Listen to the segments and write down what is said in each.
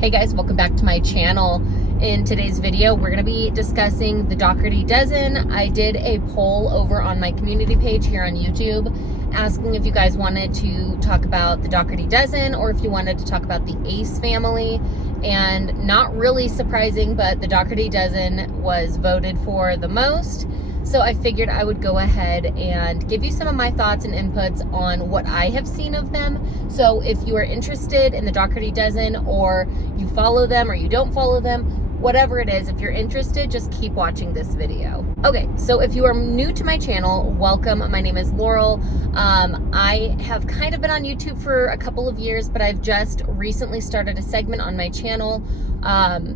Hey guys, welcome back to my channel. In today's video, we're going to be discussing the Dougherty dozen. I did a poll over on my community page here on YouTube asking if you guys wanted to talk about the Dougherty dozen or if you wanted to talk about the Ace family. And not really surprising, but the Dougherty dozen was voted for the most. So I figured I would go ahead and give you some of my thoughts and inputs on what I have seen of them. So if you are interested in the Dougherty dozen, or you follow them or you don't follow them, whatever it is, if you're interested, just keep watching this video. Okay, so if you are new to my channel, welcome. My name is Laurel. I have kind of been on YouTube for a couple of years, but I've just recently started a segment on my channel,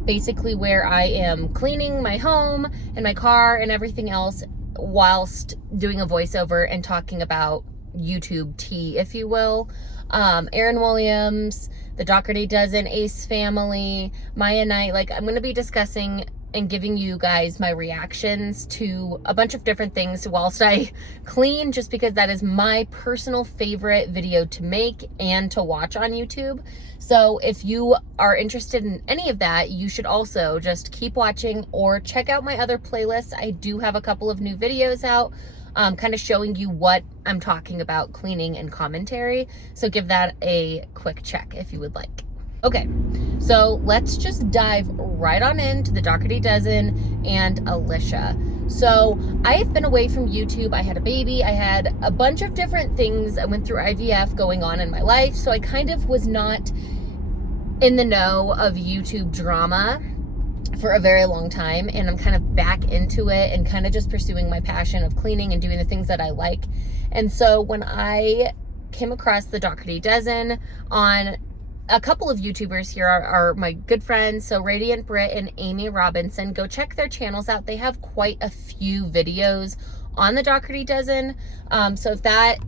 basically where I am cleaning my home and my car and everything else whilst doing a voiceover and talking about YouTube tea, if you will. Aaron Williams, the Dougherty dozen, Ace family, Maya Knight. Like, I'm going to be discussing and giving you guys my reactions to a bunch of different things whilst I clean, just because that is my personal favorite video to make and to watch on YouTube. So if you are interested in any of that, you should also just keep watching or check out my other playlists. I do have a couple of new videos out, kind of showing you what I'm talking about, cleaning and commentary. So give that a quick check if you would like. Okay, so let's just dive right on into the Dougherty dozen and Alicia. So I've been away from YouTube. I had a baby. I had a bunch of different things. I went through IVF going on in my life. So I kind of was not in the know of YouTube drama for a very long time, and I'm kind of back into it and kind of just pursuing my passion of cleaning and doing the things that I like. And so when I came across the Dougherty dozen on a couple of YouTubers here are my good friends, so Radiant Brit and Amy Robinson. Go check their channels out. They have quite a few videos on the Dougherty dozen. So if that,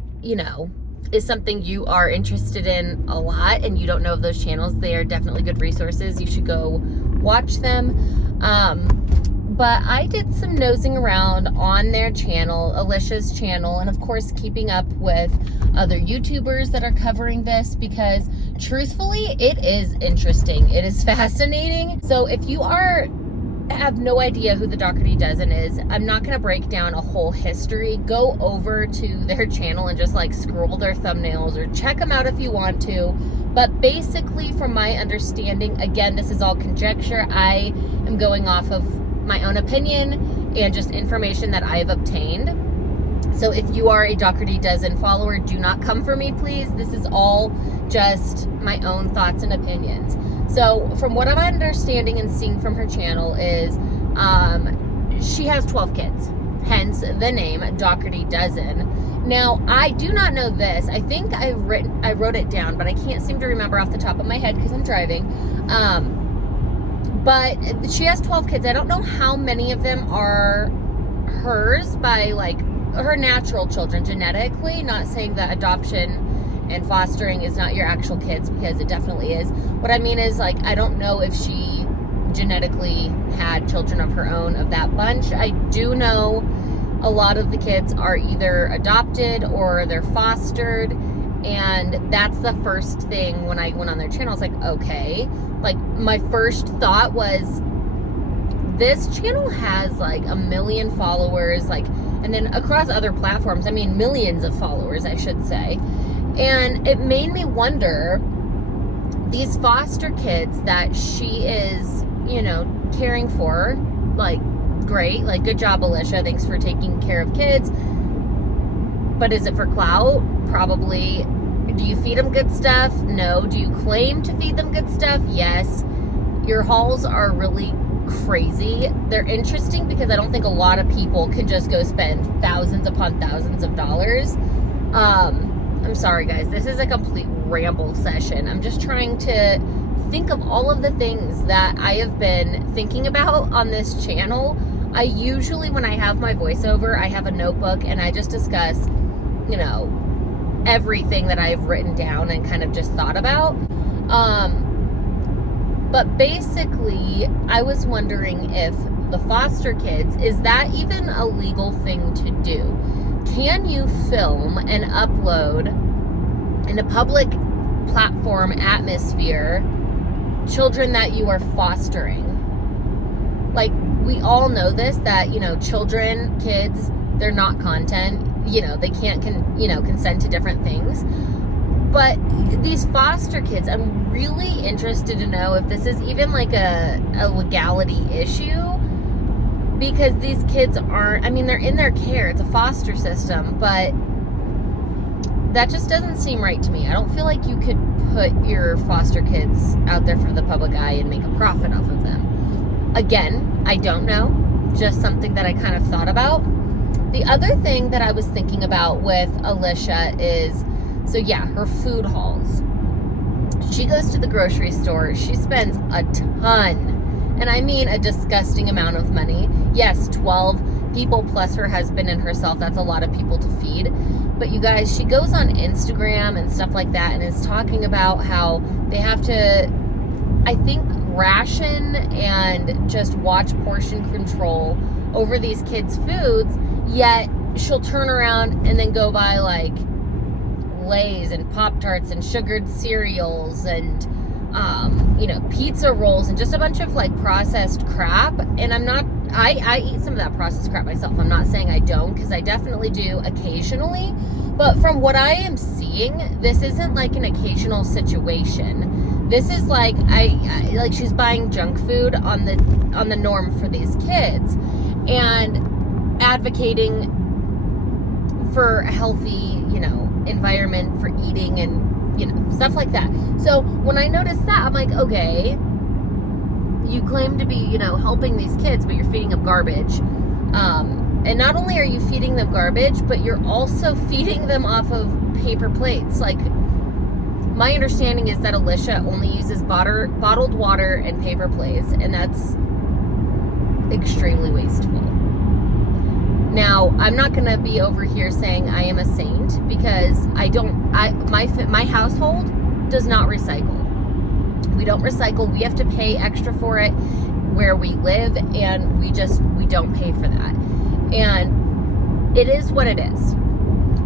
is something you are interested in a lot and you don't know of those channels, they are definitely good resources. You should go watch them. But I did some nosing around on their channel, Alicia's channel, and of course keeping up with other YouTubers that are covering this, because truthfully, it is interesting. It is fascinating. So if you have no idea who the Dougherty dozen is, I'm not going to break down a whole history. Go over to their channel and just scroll their thumbnails or check them out if you want to. But basically, from my understanding, again, this is all conjecture. I am going off of my own opinion and just information that I have obtained. So if you are a Dougherty dozen follower, do not come for me, please. This is all just my own thoughts and opinions. So from what I'm understanding and seeing from her channel is she has 12 kids, hence the name Dougherty dozen. Now, I do not know this. I think I wrote it down, but I can't seem to remember off the top of my head because I'm driving. But she has 12 kids. I don't know how many of them are hers by her natural children genetically. Not saying that adoption and fostering is not your actual kids, because it definitely is. What I mean is, I don't know if she genetically had children of her own of that bunch. I do know a lot of the kids are either adopted or they're fostered. And that's the first thing when I went on their channel. I was like, okay. My first thought was, this channel has 1 million followers, and then across other platforms, millions of followers, I should say. And it made me wonder, these foster kids that she is, caring for, great, good job, Alicia. Thanks for taking care of kids. But is it for clout? Probably. Do you feed them good stuff? No. Do you claim to feed them good stuff? Yes. Your hauls are really crazy. They're interesting because I don't think a lot of people can just go spend thousands upon thousands of dollars. I'm sorry, guys. This is a complete ramble session. I'm just trying to think of all of the things that I have been thinking about on this channel. I usually, when I have my voiceover, I have a notebook and I just discuss, everything that I've written down and kind of just thought about. But basically, I was wondering if the foster kids, is that even a legal thing to do? Can you film and upload in a public platform atmosphere children that you are fostering. Like, we all know this, that, children, kids, they're not content. They can't, consent to different things. But these foster kids, I'm really interested to know if this is even like a legality issue, because these kids aren't, they're in their care. It's a foster system, but that just doesn't seem right to me. I don't feel like you could put your foster kids out there for the public eye and make a profit off of them. Again, I don't know. Just something that I kind of thought about. The other thing that I was thinking about with Alicia is, so yeah, her food hauls. She goes to the grocery store. She spends a ton, and I mean a disgusting amount of money. Yes, 12 people plus her husband and herself. That's a lot of people to feed. But you guys, she goes on Instagram and stuff like that and is talking about how they have to, I think, ration and just watch portion control over these kids' foods, yet she'll turn around and then go buy like Lay's and Pop-Tarts and sugared cereals and pizza rolls and just a bunch of like processed crap. And I eat some of that processed crap myself. I'm not saying I don't, because I definitely do occasionally, but from what I am seeing, this isn't like an occasional situation. This is like, like she's buying junk food on the norm for these kids and advocating for a healthy, environment for eating and, stuff like that. So when I noticed that, I'm like, okay, you claim to be, helping these kids, but you're feeding them garbage. And not only are you feeding them garbage, but you're also feeding them off of paper plates. Like, my understanding is that Alicia only uses bottled water and paper plates, and that's extremely wasteful. Now, I'm not going to be over here saying I am a saint, because my household does not recycle. We don't recycle. We have to pay extra for it where we live, and we don't pay for that. And it is what it is.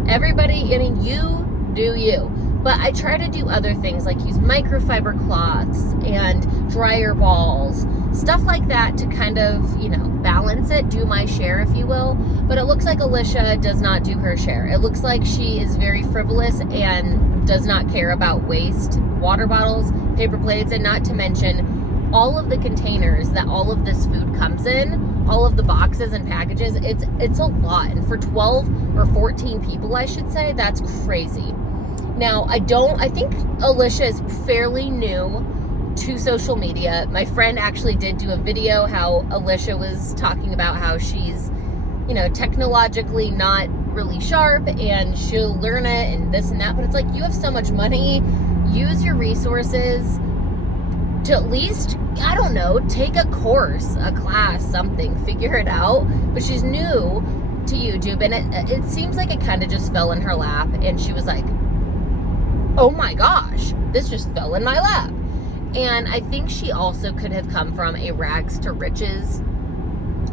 Everybody, you do you. But I try to do other things, like use microfiber cloths and dryer balls, stuff like that, to kind of, balance it, do my share, if you will. But it looks like Alicia does not do her share. It looks like she is very frivolous and does not care about waste, water bottles, paper plates, and not to mention all of the containers that all of this food comes in, all of the boxes and packages. It's a lot. And for 12 or 14 people, I should say, that's crazy. Now, I think Alicia is fairly new to social media. My friend actually did do a video how Alicia was talking about how she's, technologically not really sharp and she'll learn it and this and that. But it's like, you have so much money, use your resources to at least, I don't know, take a course, a class, something, figure it out. But she's new to YouTube, and it seems like it kind of just fell in her lap, and she was like, oh my gosh, this just fell in my lap. And I think she also could have come from a rags to riches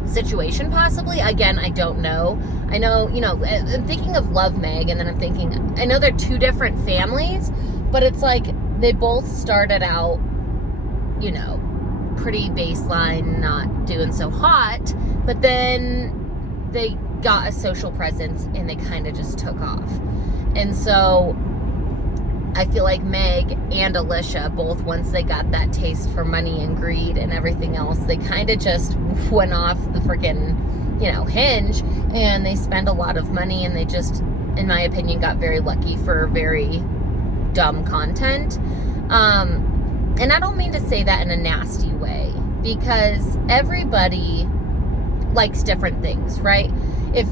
situation, possibly. Again, I don't know. I know, I'm thinking of Love Meg, and then I'm thinking, I know they're two different families, but it's like they both started out, pretty baseline, not doing so hot, but then they got a social presence and they kind of just took off. And so I feel like Meg and Alicia, both, once they got that taste for money and greed and everything else, they kind of just went off the freaking, hinge, and they spent a lot of money, and they just, in my opinion, got very lucky for very dumb content. And I don't mean to say that in a nasty way, because everybody likes different things, right? If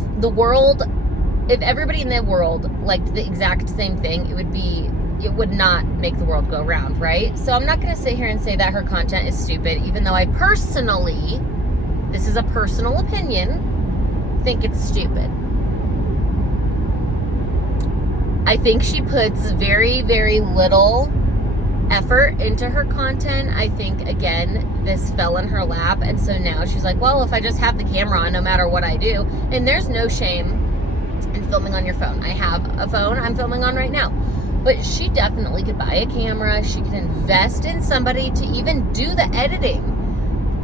everybody in the world liked the exact same thing, it would not make the world go round, right? So I'm not going to sit here and say that her content is stupid, even though I personally, this is a personal opinion, think it's stupid. I think she puts very, very little effort into her content. I think, again, this fell in her lap, and so now she's like, well, if I just have the camera on no matter what I do, and there's no shame in filming on your phone. I have a phone I'm filming on right now. But she definitely could buy a camera. She could invest in somebody to even do the editing.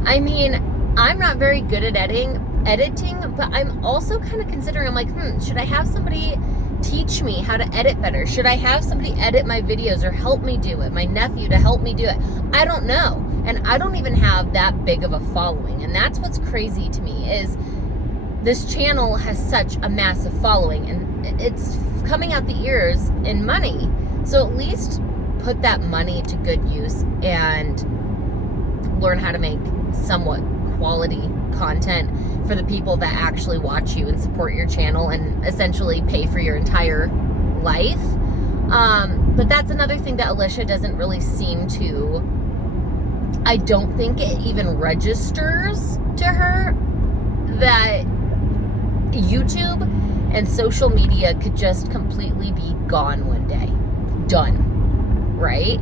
I mean, I'm not very good at editing, but I'm also kind of considering, I'm like, should I have somebody teach me how to edit better? Should I have somebody edit my videos or help me do it? My nephew to help me do it? I don't know. And I don't even have that big of a following. And that's what's crazy to me, is this channel has such a massive following and it's coming out the ears in money. So at least put that money to good use and learn how to make somewhat quality content for the people that actually watch you and support your channel and essentially pay for your entire life. But that's another thing that Alicia doesn't really seem to, I don't think it even registers to her that YouTube and social media could just completely be gone one day. Done. Right?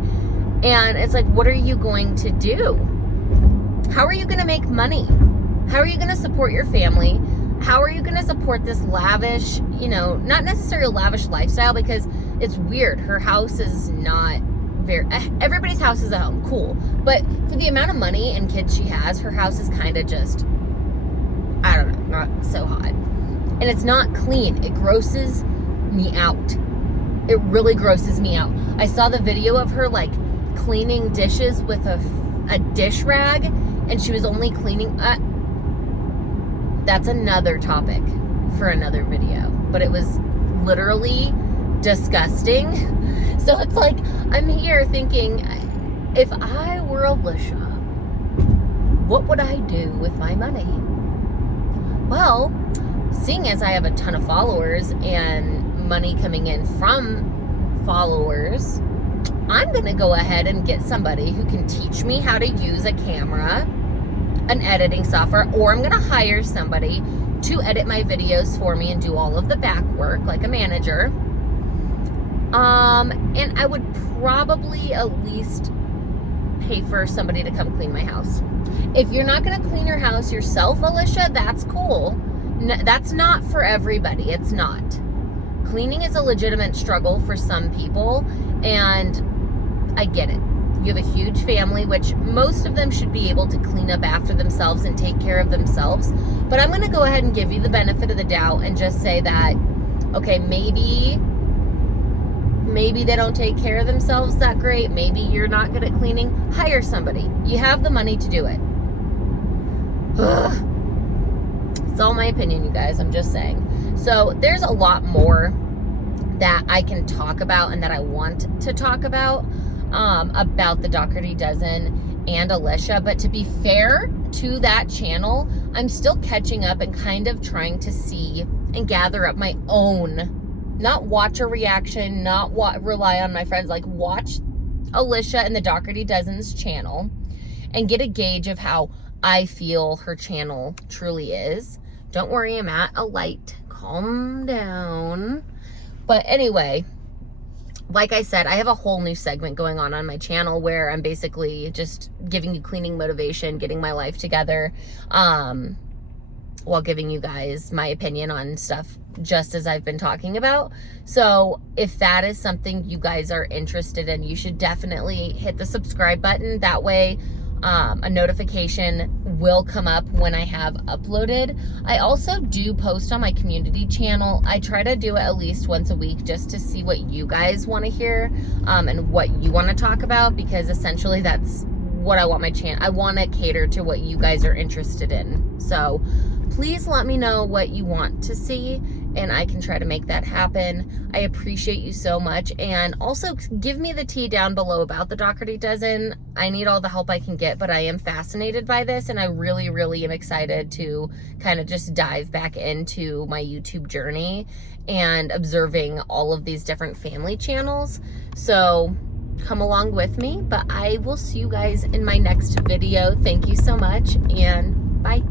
And it's like, what are you going to do? How are you going to make money? How are you going to support your family? How are you going to support this lavish, not necessarily lavish lifestyle, because it's weird. Her house is not very, everybody's house is a home. Cool. But for the amount of money and kids she has, her house is kind of just, I don't know, not so hot. And it's not clean. It grosses me out. It really grosses me out. I saw the video of her like cleaning dishes with a dish rag, and she was only cleaning. That's another topic for another video. But it was literally disgusting. So it's like, I'm here thinking, if I were Alicia, what would I do with my money? Well, seeing as I have a ton of followers and money coming in from followers, I'm going to go ahead and get somebody who can teach me how to use a camera, an editing software, or I'm going to hire somebody to edit my videos for me and do all of the back work like a manager. And I would probably at least pay for somebody to come clean my house. If you're not going to clean your house yourself, Alicia, that's cool. That's not for everybody. It's not. Cleaning is a legitimate struggle for some people, and I get it. You have a huge family, which most of them should be able to clean up after themselves and take care of themselves. But I'm going to go ahead and give you the benefit of the doubt and just say that, okay, maybe they don't take care of themselves that great. Maybe you're not good at cleaning. Hire somebody. You have the money to do it. Ugh. It's all my opinion, you guys. I'm just saying. So there's a lot more that I can talk about and that I want to talk about the Dougherty Dozen and Alicia. But to be fair to that channel, I'm still catching up and kind of trying to see and gather up my own, not watch a reaction, not rely on my friends, like watch Alicia and the Dougherty Dozen's channel and get a gauge of how I feel her channel truly is. Don't worry, I'm at a light. Calm down. But anyway, like I said, I have a whole new segment going on my channel where I'm basically just giving you cleaning motivation, getting my life together, while giving you guys my opinion on stuff just as I've been talking about. So if that is something you guys are interested in, you should definitely hit the subscribe button. That way, a notification will come up when I have uploaded. I also do post on my community channel. I try to do it at least once a week just to see what you guys want to hear and what you want to talk about, because essentially that's what I want my channel. I want to cater to what you guys are interested in. So please let me know what you want to see and I can try to make that happen. I appreciate you so much. And also give me the tea down below about the Dougherty Dozen. I need all the help I can get, but I am fascinated by this and I really, really am excited to kind of just dive back into my YouTube journey and observing all of these different family channels. So come along with me, but I will see you guys in my next video. Thank you so much and bye.